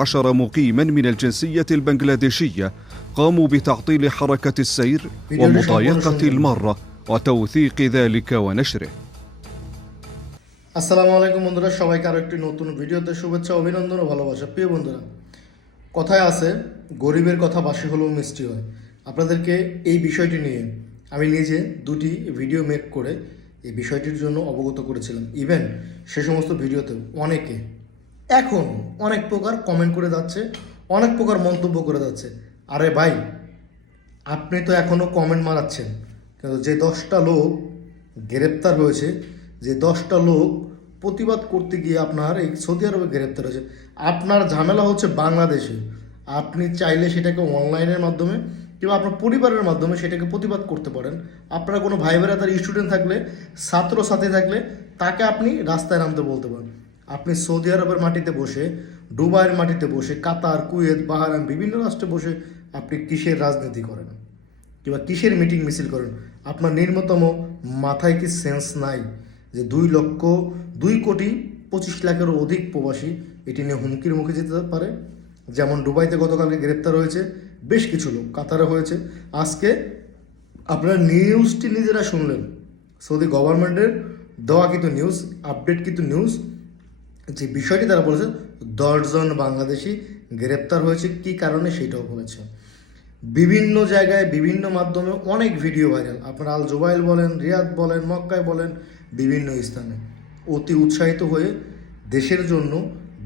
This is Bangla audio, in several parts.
عشر مقيما من الجنسية البنغلاديشية قاموا بتعطيل حركة السير ومضايقة المارة وتوثيق ذلك ونشره। আসসালামু আলাইকুম বন্ধুরা, সবাইকে আরো একটি নতুন ভিডিওতে শুভেচ্ছা, অভিনন্দন ও ভালোবাসা। প্রিয় বন্ধুরা, কথায় আছে গরিবের কথা বাসি হলেও মিষ্টি হয়। আপনাদেরকে এই বিষয়টি নিয়ে আমি নিজে দুটি ভিডিও মেক করে এই বিষয়টির জন্য অবগত করেছিলাম। ইভেন সে সমস্ত ভিডিওতে অনেকে এখন অনেক প্রকার কমেন্ট করে যাচ্ছে, অনেক প্রকার মন্তব্য করে যাচ্ছে। আরে ভাই, আপনি তো এখনও কমেন্ট মারাচ্ছেন, কিন্তু যে 10টা লোক গ্রেপ্তার হয়েছে, যে 10টা লোক প্রতিবাদ করতে গিয়ে আপনার এই সৌদি আরবে গ্রেপ্তার হয়েছে, আপনার ঝামেলা হচ্ছে বাংলাদেশে। আপনি চাইলে সেটাকে অনলাইনের মাধ্যমে কিংবা আপনার পরিবারের মাধ্যমে সেটাকে প্রতিবাদ করতে পারেন। আপনার কোনো ভাই বেড়াদার স্টুডেন্ট থাকলে, ছাত্র সাথী থাকলে তাকে আপনি রাস্তায় নামতে বলতে পারেন। আপনি সৌদি আরবের মাটিতে বসে, দুবাইয়ের মাটিতে বসে, কাতার, কুয়েত, বাহরাইন বিভিন্ন রাষ্ট্রে বসে আপনি কিসের রাজনীতি করেন কিংবা কিসের মিটিং মিছিল করেন? আপনার নিম্নতম মাথায় কি সেন্স নাই যে 2,25,00,000 অধিক প্রবাসী এটি নিয়ে হুমকির মুখে যেতে পারে? যেমন দুবাইতে গতকালকে গ্রেপ্তার হয়েছে বেশ কিছু লোক, কাতারে হয়েছে। আজকে আপনারা নিউজটি নিজেরা শুনলেন, সৌদি গভর্নমেন্টের দেওয়া কিন্তু নিউজ, আপডেট কিন্তু নিউজ, যে বিষয়টি তারা বলেছে 10 জন বাংলাদেশি গ্রেপ্তার হয়েছে। কী কারণে সেটাও বলেছে। বিভিন্ন জায়গায় বিভিন্ন মাধ্যমে অনেক ভিডিও ভাইরাল। আপনারা আল জুবাইল বলেন, রিয়াদ বলেন, মক্কায় বলেন, বিভিন্ন স্থানে অতি উৎসাহিত হয়ে দেশের জন্য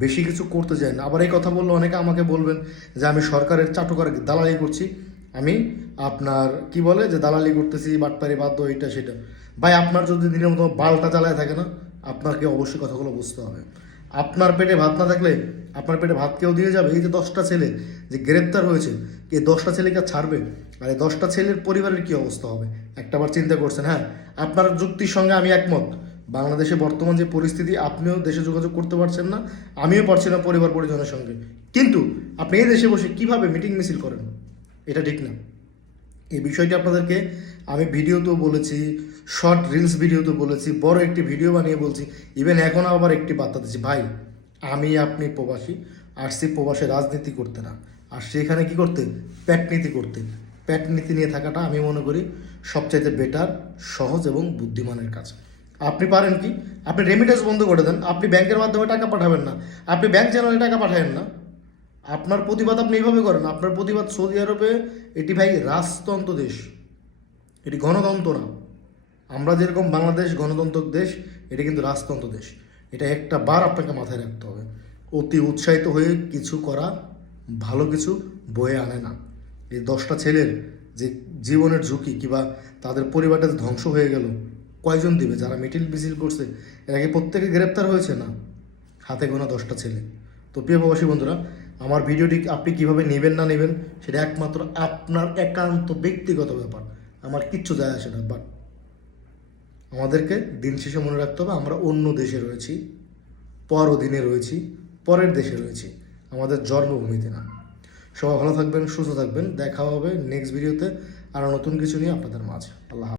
বেশি কিছু করতে চায় না। আবার এই কথা বললে অনেকে আমাকে বলবেন যে আমি সরকারের চাটুকার দালালি করছি, আমি আপনার কি বলে যে দালালি করতেছি, বাটপারি বাধ্য, এটা সেটা। ভাই, আপনার যদি দিনের মতো বালটা চালায় থাকে না, আপনাকে অবশ্যই কথাগুলো বুঝতে হবে। আপনার পেটে ভাত না থাকলে আপনার পেটে ভাত কেউ দিয়ে যাবে? এই যে 10টা ছেলে যে গ্রেপ্তার হয়েছে, এই 10টা ছেলেকে ছাড়বে? আর এই 10টা ছেলের পরিবারের কী অবস্থা হবে একটাবার চিন্তা করছেন? হ্যাঁ, আপনার যুক্তির সঙ্গে আমি একমত। বাংলাদেশে বর্তমান যে পরিস্থিতি, আপনিও দেশে যোগাযোগ করতে পারছেন না, আমিও পারছি না পরিবার পরিজনের সঙ্গে, কিন্তু আপনি এই দেশে বসে কিভাবে মিটিং মিছিল করেন? এটা ঠিক না। এই বিষয়টি আপনাদেরকে আমি ভিডিওতেও বলেছি, শর্ট রিলস ভিডিওতেও বলেছি, বড় একটি ভিডিও বানিয়ে বলছি, ইভেন এখন আবার একটি বার্তা দিচ্ছি। ভাই, আমি আপনি প্রবাসী, আসছি প্রবাসে রাজনীতি করতে না, আর সেখানে কি করতে? প্যাটনীতি করতে। প্যাটনীতি নিয়ে থাকাটা আমি মনে করি সবচাইতে বেটার, সহজ এবং বুদ্ধিমানের কাজ। আপনি পারেন কি? আপনি রেমিটেন্স বন্ধ করে দেন, আপনি ব্যাংকের মাধ্যমে টাকা পাঠাবেন না, আপনি ব্যাংক চ্যানেলে টাকা পাঠাবেন না। আপনার প্রতিবাদ আপনি এইভাবে করেন। আপনার প্রতিবাদ সৌদি আরবে, এটি ভাই রাজতন্ত্র দেশ, এটি গণতন্ত্র না। আমরা যেরকম বাংলাদেশ গণতন্ত্র দেশ, এটি কিন্তু রাজতন্ত্র দেশ। এটা একটা বার আপনাকে মাথায় রাখতে হবে। অতি উৎসাহিত হয়ে কিছু করা ভালো কিছু বয়ে আনে না। এই 10টা ছেলের যে জীবনের ঝুঁকি কিংবা তাদের পরিবারটা ধ্বংস হয়ে গেল, কয়জন দিবে? যারা মিটিল মিছিল করছে এরা কি প্রত্যেকে গ্রেপ্তার হয়েছে? না, হাতে গোনা 10টা ছেলে। তো প্রিয় প্রবাসী বন্ধুরা, আমার ভিডিওটি আপনি কীভাবে নেবেন না নেবেন সেটা একমাত্র আপনার একান্ত ব্যক্তিগত ব্যাপার, আমার কিচ্ছু যায় আসে না। বাট আমাদেরকে দিন শেষে মনে রাখতে হবে, আমরা অন্য দেশে রয়েছি, পর অধীনে রয়েছি, পরের দেশে রয়েছি, আমাদের জন্মভূমিতে না। সবাই ভালো থাকবেন, সুস্থ থাকবেন। দেখা হবে নেক্সট ভিডিওতে আরও নতুন কিছু নিয়ে আপনাদের মাঝে। আল্লাহ।